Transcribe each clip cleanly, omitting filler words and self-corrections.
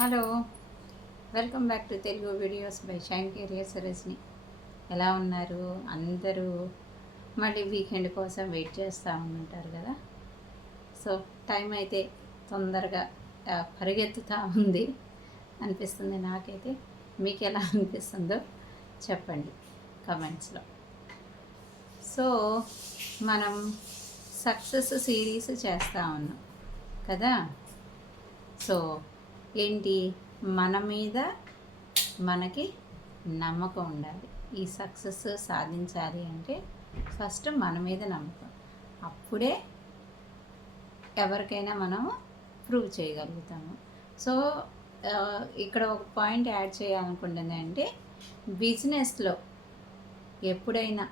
Hello, welcome back to Telugu videos by Shine career సరస్ని. ఎలా ఉన్నారు అందరూ? మళ్ళీ వీకెండ్ కోసం వెయిట్ చేస్తూ ఉంటారు కదా. సో టైం అయితే తొందరగా పరిగెత్తుతూ ఉంది అనిపిస్తుంది నాకైతే. మీకు ఎలా అనిపిస్తుందో చెప్పండి కమెంట్స్లో. సో మనం సక్సెస్ సిరీస్ చేస్తూ ఉన్నాం కదా. సో ఏంటి, మన మీద మనకి నమ్మకం ఉండాలి. ఈ సక్సెస్ సాధించాలి అంటే ఫస్ట్ మన మీద నమ్మకం. అప్పుడే ఎవరికైనా మనం ప్రూవ్ చేయగలుగుతాము. సో ఇక్కడ ఒక పాయింట్ యాడ్ చేయాలనుకుంటుంది అంటే, బిజినెస్లో ఎప్పుడైనా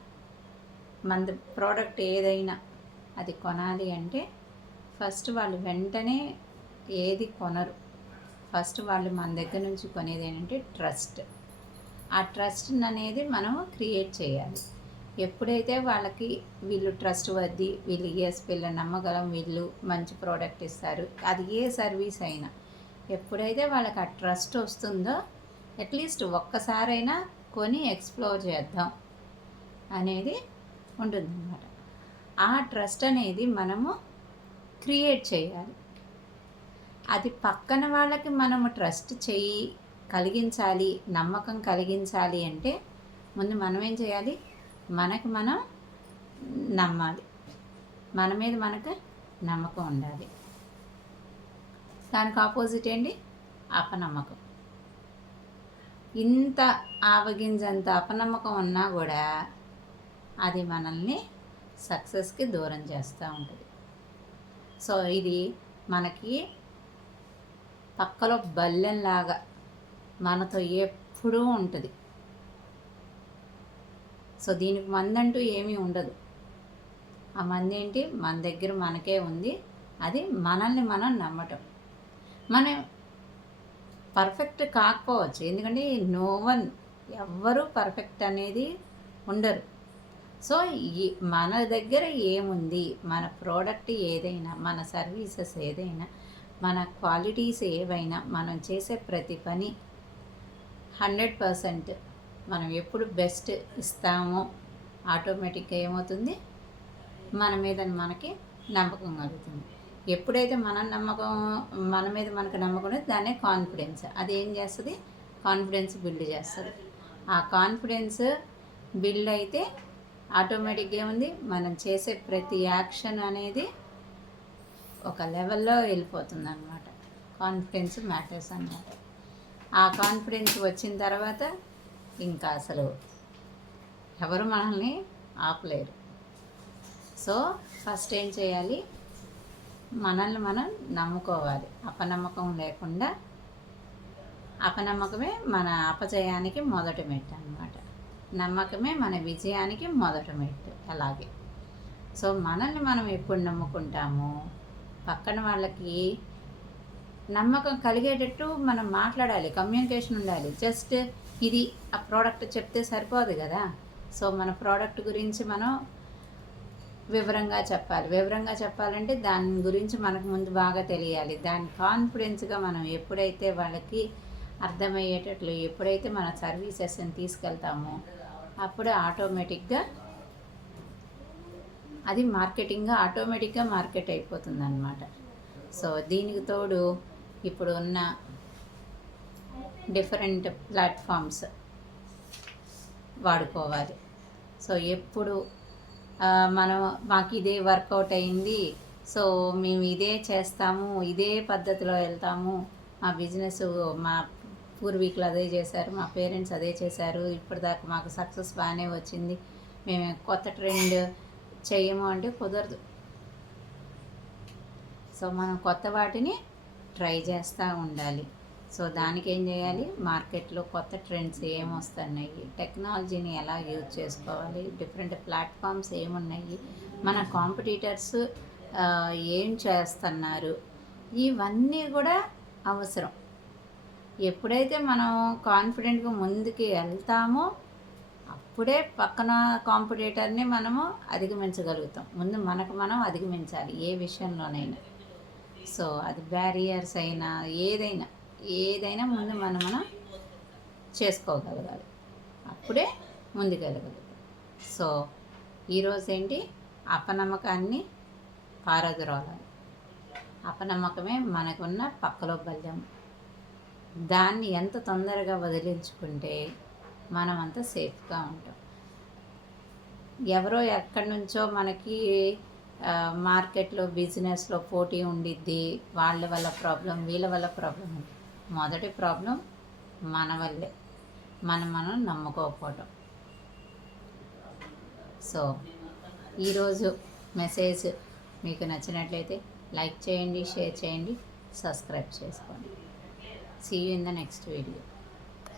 మన ప్రోడక్ట్ ఏదైనా అది కొనాలి అంటే ఫస్ట్ వాళ్ళు వెంటనే ఏది కొనరు. ఫస్ట్ వాళ్ళు మన దగ్గర నుంచి కొనేది ఏంటంటే ట్రస్ట్. ఆ ట్రస్ట్ అనేది మనం క్రియేట్ చేయాలి. ఎప్పుడైతే వాళ్ళకి వీళ్ళు ట్రస్ట్ వద్ది, వీళ్ళు వీళ్ళ నమ్మగలం, వీళ్ళు మంచి ప్రోడక్ట్ ఇస్తారు, అది ఏ సర్వీస్ అయినా, ఎప్పుడైతే వాళ్ళకి ఆ ట్రస్ట్ వస్తుందో అట్లీస్ట్ ఒక్కసారైనా కొని ఎక్స్ప్లోర్ చేద్దాం అనేది ఉంటుందన్నమాట. ఆ ట్రస్ట్ అనేది మనము క్రియేట్ చేయాలి. అది పక్కన వాళ్ళకి మనము ట్రస్ట్ కలిగించాలి, నమ్మకం కలిగించాలి అంటే ముందు మనం ఏం చేయాలి? మనకు మనం నమ్మాలి, మన మీద మనకు నమ్మకం ఉండాలి. దానికి ఆపోజిట్ ఏంటి? అపనమ్మకం. ఇంత ఆవగింజంత అపనమ్మకం ఉన్నా కూడా అది మనల్ని సక్సెస్కి దూరం చేస్తూ ఉంటుంది. సో ఇది మనకి పక్కలో బల్లెంలాగా మనతో ఎప్పుడూ ఉంటుంది. సో దీనికి మందంటూ ఏమీ ఉండదు. ఆ మంది ఏంటి? మన దగ్గర మనకే ఉంది. అది మనల్ని మనం నమ్మటం. మనం పర్ఫెక్ట్ కాకపోవచ్చు, ఎందుకంటే ఎవ్వరూ పర్ఫెక్ట్ అనేది ఉండరు. సో మన దగ్గర ఏముంది, మన ప్రోడక్ట్ ఏదైనా, మన సర్వీసెస్ ఏదైనా, మన క్వాలిటీస్ ఏవైనా, మనం చేసే ప్రతి పని 100% మనం ఎప్పుడు బెస్ట్ ఇస్తామో ఆటోమేటిక్గా ఏమవుతుంది? మన మీద మనకి నమ్మకం కలుగుతుంది. ఎప్పుడైతే మన మీద మనకు నమ్మకం ఉంటుంది, దాన్నే కాన్ఫిడెన్స్. అది ఏం చేస్తుంది? కాన్ఫిడెన్స్ బిల్డ్ చేస్తుంది. ఆ కాన్ఫిడెన్స్ బిల్డ్ అయితే ఆటోమేటిక్గా ఉంది, మనం చేసే ప్రతి యాక్షన్ అనేది ఒక లెవెల్లో వెళ్ళిపోతుంది అన్నమాట. కాన్ఫిడెన్స్ మ్యాటర్స్ అన్నమాట. ఆ కాన్ఫిడెన్స్ వచ్చిన తర్వాత ఇంకా అసలు ఎవరు మనల్ని ఆపలేరు. సో ఫస్ట్ ఏం చేయాలి? మనల్ని మనం నమ్ముకోవాలి. అపనమ్మకం లేకుండా. అపనమ్మకమే మన అపజయానికి మొదటి మెట్టు అన్నమాట. నమ్మకమే మన విజయానికి మొదటి మెట్టు. అలాగే సో మనల్ని మనం ఎప్పుడు నమ్ముకుంటామో పక్కన వాళ్ళకి నమ్మకం కలిగేటట్టు మనం మాట్లాడాలి, కమ్యూనికేషన్ ఉండాలి. జస్ట్ ఇది ఆ ప్రోడక్ట్ చెప్తే సరిపోదు కదా. సో మన ప్రోడక్ట్ గురించి మనం వివరంగా చెప్పాలి. వివరంగా చెప్పాలంటే దాని గురించి మనకు ముందు బాగా తెలియాలి. దాన్ని కాన్ఫిడెన్స్గా మనం ఎప్పుడైతే వాళ్ళకి అర్థమయ్యేటట్లు ఎప్పుడైతే మన సర్వీసెస్ని తీసుకెళ్తామో అప్పుడు ఆటోమేటిక్గా అది ఆటోమేటిక్గా మార్కెట్ అయిపోతుంది అన్నమాట. సో దీనికి తోడు ఇప్పుడు ఉన్న డిఫరెంట్ ప్లాట్ఫామ్స్ వాడుకోవాలి. సో ఎప్పుడు మాకు ఇదే వర్కౌట్ అయింది, సో మేము ఇదే చేస్తాము, ఇదే పద్ధతిలో వెళ్తాము, మా బిజినెస్ మా పూర్వీకులు అదే చేశారు, మా పేరెంట్స్ అదే చేశారు, ఇప్పటిదాకా మాకు సక్సెస్ బాగానే వచ్చింది, మేము కొత్త ట్రెండ్ చేయము అంటే కుదరదు. సో మనం కొత్త వాటిని ట్రై చేస్తూ ఉండాలి. సో దానికి ఏం చేయాలి? మార్కెట్లో కొత్త ట్రెండ్స్ ఏమొస్తున్నాయి, టెక్నాలజీని ఎలా యూజ్ చేసుకోవాలి, డిఫరెంట్ ప్లాట్ఫామ్స్ ఏమున్నాయి, మన కాంపిటీటర్స్ ఏం చేస్తున్నారు, ఇవన్నీ కూడా అవసరం. ఎప్పుడైతే మనం కాన్ఫిడెంట్గా ముందుకు వెళ్తామో అప్పుడే పక్కన కాంపిటీటర్ని మనము అధిగమించగలుగుతాం. ముందు మనకు మనం అధిగమించాలి ఏ విషయంలోనైనా. సో అది బ్యారియర్స్ అయినా ఏదైనా ఏదైనా ముందు మనం చేసుకోగలగాలి, అప్పుడే ముందుకెళ్ళగలుగుతాం. సో ఈరోజు ఏంటి, అపనమ్మకాన్ని పారద్రోలాలి. అపనమ్మకమే మనకున్న పక్కలో బల్యం. దాన్ని ఎంత తొందరగా వదిలించుకుంటే మనం అంత సేఫ్గా ఉంటాం. ఎవరో ఎక్కడి నుంచో మనకి మార్కెట్లో బిజినెస్లో పోటీ ఉండిద్ది, వాళ్ళ వల్ల ప్రాబ్లం, వీళ్ళ వల్ల ప్రాబ్లం. మొదటి ప్రాబ్లం మన వల్లే, మనం నమ్ముకోకపోవటం. సో ఈరోజు మెసేజ్ మీకు నచ్చినట్లయితే లైక్ చేయండి, షేర్ చేయండి, సబ్స్క్రైబ్ చేసుకోండి. See you in the next video.